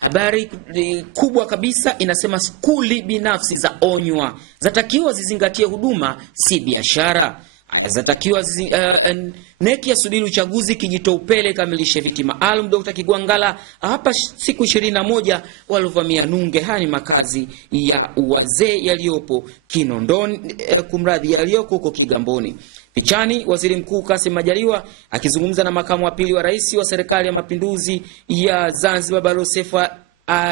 habari kubwa kabisa inasema skuli binafsi za onywa, zatakiwa zizingatie huduma si biashara. Zatakiwa neki ya subiri uchaguzi kijito upele kamilishe viti maalum. Dr. Kigwangalla hapa siku 21 walovamia Nunge. Hani makazi ya wazee yaliyopo Kinondoni, kumradhi, yaliyoko huko Kigamboni. Pichani Waziri Mkuu Kassim Majaliwa akizungumza na makamu wa pili wa rais wa serikali ya mapinduzi ya Zanzibar Balozi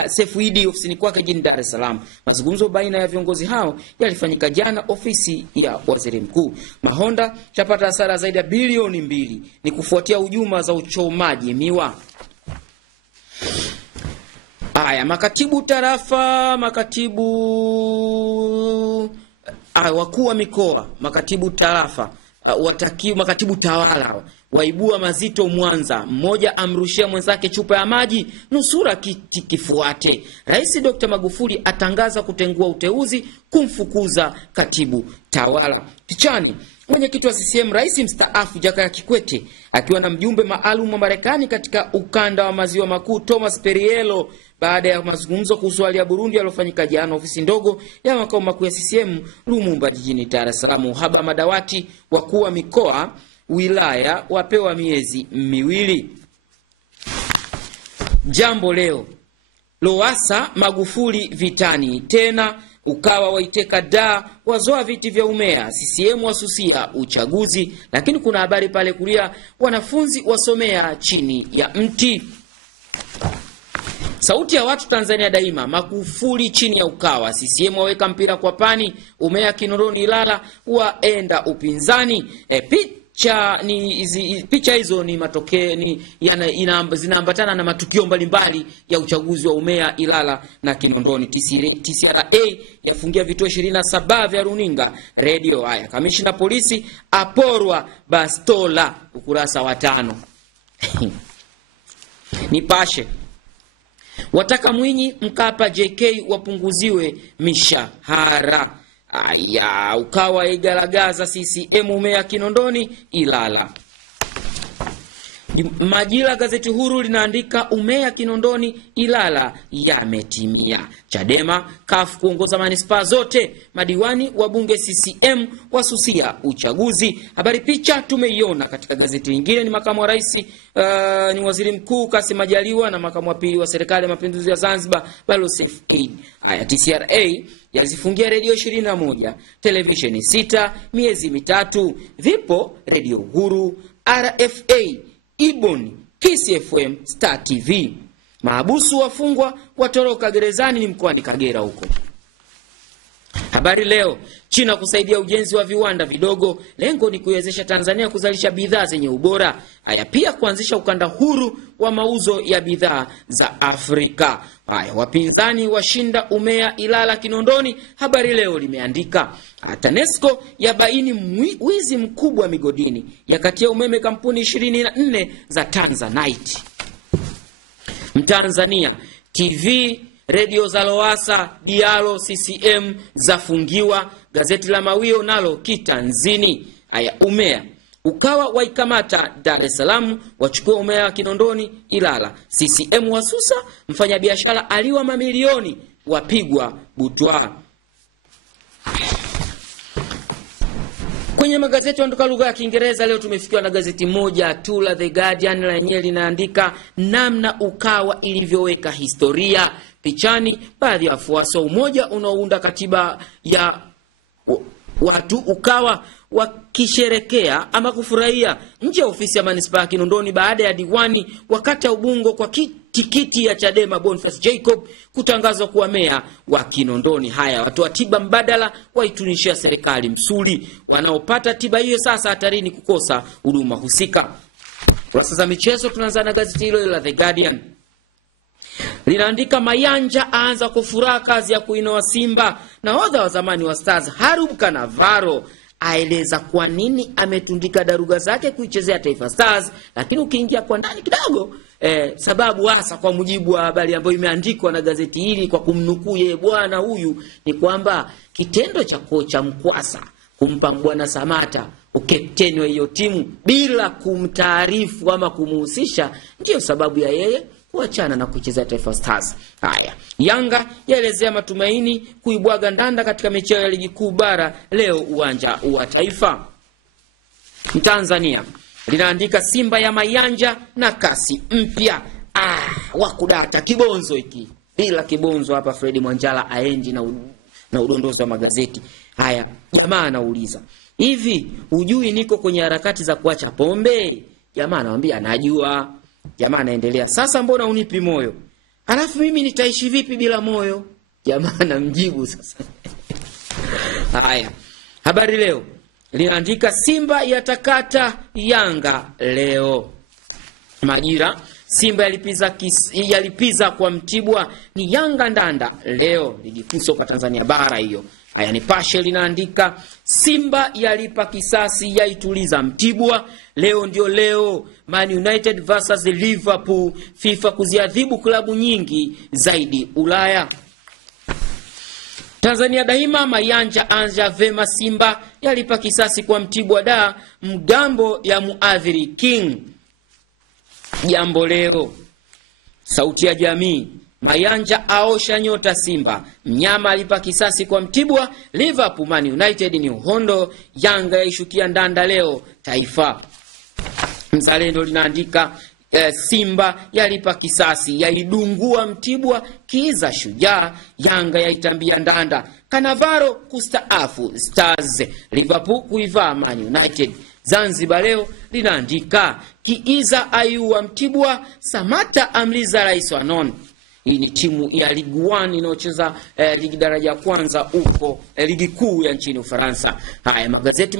Sefu Idi ofisini kwake jijini Dar es Salaam. Mazungumzo baina ya viongozi hao yalifanyika jana ofisi ya Waziri Mkuu. Mahonda chapata hasara zaidi ya bilioni 2 ni kufuatia hujuma za uchomaji miwa. Haya, makatibu tarafa, wakuu wa mikoa, makatibu tarafa, makatibu tawala waibua mazito Mwanza. Mmoja amrushia mwenzake chupa ya maji, nusura kifuate. Rais Dr. Magufuli atangaza kutengua uteuzi kumfukuza katibu tawala. Pichani mwenyekiti wa CCM Rais mstaafu Jakaya Kikwete akiwa na mjumbe maalum wa Marekani katika ukanda wa maziwa makuu Thomas Perriello, baada ya mazungumzo kuhusu hali ya Burundi yaliyofanyika jana ofisi ndogo ya makao makuu ya CCM Lumumba jijini Dar es Salaam. Uhaba madawati, wakuu wa mikoa wilaya wapewa miezi 2. Jambo Leo, Lowassa Magufuli vitani tena, Ukawa waiteka da, wazoa viti vya umea, CCM wasusia uchaguzi. Lakini kuna habari pale kulia, wanafunzi wasomea chini ya mti. Sauti ya Watu Tanzania Daima, Magufuli chini ya Ukawa, CCM waweka mpira kwa pani, umea Kinondoni Ilala waenda upinzani. Picha hizo ni matokeo zinaambatana na matukio mbalimbali ya uchaguzi wa umea Ilala na Kinondoni. TCRA yafungia vituo 27 vya runinga radio. Haya, kamishna polisi aporwa bastola, ukurasa wa 5. Nipashe wataka Mwinyi, Mkapa, JK wapunguziwe mishahara. Aya, Ukawa igalagaza CCM umea Kinondoni Ilala. Majira gazeti huru linaandika umea Kinondoni Ilala yametimia. Chadema CUF kuongoza manispaa zote, madiwani wa bunge CCM wasusia uchaguzi. Habari picha tumeiona katika gazeti lingine ni makamu wa rais ni Waziri Mkuu Kassim Majaliwa na makamu wa pili wa serikali ya mapinduzi ya Zanzibar Balozi Sefu Idi. Haya, TCRA yazifungia redio 21, televisheni 6 miezi 3. Vipo redio huru, RFA, Ibon, KCFM, Star TV. Mahabusu wafungwa watoroka gerezani ni mkoani Kagera huko. Habari Leo, China kusaidia ujenzi wa viwanda vidogo, lengo ni kuiwezesha Tanzania kuzalisha bidhaa zenye ubora. Haya, pia kuanzisha ukanda huru wa mauzo ya bidhaa za Afrika. Haya, wapinzani washinda umea Ilala Kinondoni, Habari Leo limeandika. TANESCO yabaini wizi mkubwa migodini, yakatia umeme kampuni 24 za Tanzanite. Mtanzania, TV redio za Lowassa Diallo CCM zafungiwa. Gazeti la Mawio nalo kitanzini. Haya, umea Ukawa waikamata Dar es Salaam, wachukua umea Kinondoni Ilala. CCM wasusa, mfanyabiashara aliwa mamilioni wapigwa butwa. Kwenye magazeti yanatoka lugha ya Kiingereza leo tumefikiwa na gazeti moja tu la The Guardian, la yenyewe linaandika namna Ukawa ilivyoweka historia. Pichani baadhi ya wafuasi wa umoja unaounda katiba ya watu Ukawa wakisherekea ama kufurahia nje ya ofisi ya manispaa Kinondoni baada ya diwani wakati ya Ubungo kwa tikiti ya Chadema Boniface Jacob kutangazwa kuwa meya wa Kinondoni. Haya, watu wa tiba mbadala waitunishia serikali msuli, wanaopata tiba hiyo sasa hatarini kukosa huduma husika. Kurasa za michezo tunaanza na gazeti hilo la The Guardian. Linaandika Mayanja aanza kufuraha kazi ya kuinoa Simba. Nahodha wa zamani wa Stars Harub Kanavaro aeleza kwa nini ametundika daruga zake kuichezea Taifa Stars, lakini ukiingia kwa ndani kidogo sababu hasa kwa mujibu wa habari ambayo imeandikwa na gazeti hili kwa kumnukuu yeye bwana huyu ni kwamba kitendo cha kocha Mkwasa kumpa Bwana Samata ukapteni wa hiyo timu bila kumtaarifu ama kumuhusisha ndio sababu ya yeye kuachana na kucheza Taifa Stars. Haya, Yanga yaelezea matumaini kuibwaga Ndanda katika michezo ya ligi kuu bara leo uwanja wa Taifa. Tanzania linaandika Simba ya Mayanja na kasi mpya. Wakudata kibonzo hiki. Bila kibonzo hapa Fredi Mwanjala aendi na udondozi wa magazeti. Haya, jamaa anauliza, hivi hujui niko kwenye harakati za kuacha pombe? Jamaa anamwambia anajua. Jamaa anaendelea, sasa mbona unipi moyo? Alafu mimi nitaishi vipi bila moyo? Jamaa anamjibu sasa. Haya, Habari Leo linaandika Simba yatakata Yanga leo. Majira, Simba yalipiza kwa Mtibwa, ni Yanga Ndanda leo, ligi kuu soka Tanzania bara hiyo. Haya, Nipashe linaandika Simba yalipa kisasi yaituliza Mtibwa, leo ndio leo, Man United versus Liverpool, FIFA kuziadhibu klabu nyingi zaidi Ulaya. Tanzania Daima, Mayanja anja vema Simba yalipa kisasi kwa Mtibwa da, mgambo ya muadhiri King. Jambo Leo, Sauti ya Jamii, Mayanja aosha nyota Simba, mnyama alipa kisasi kwa Mtibwa, Liverpool Man United ni uhondo, Yanga yaishukia Ndanda leo Taifa. Mzalendo linaandika Simba yalipa kisasi yaidungua Mtibwa, kiza Shujaa, Yanga yaitambia Ndanda, Kanavaro kustaafu Stars, Liverpool kuivaa Man United. Zanzibar Leo linaandika kiiza ayua Mtibwa, Samata amliza rais wa non. Hii ni timu ya Ligue 1 inayocheza ligi daraja ya kwanza huko ligi kuu ya nchini Ufaransa. Haya, magazeti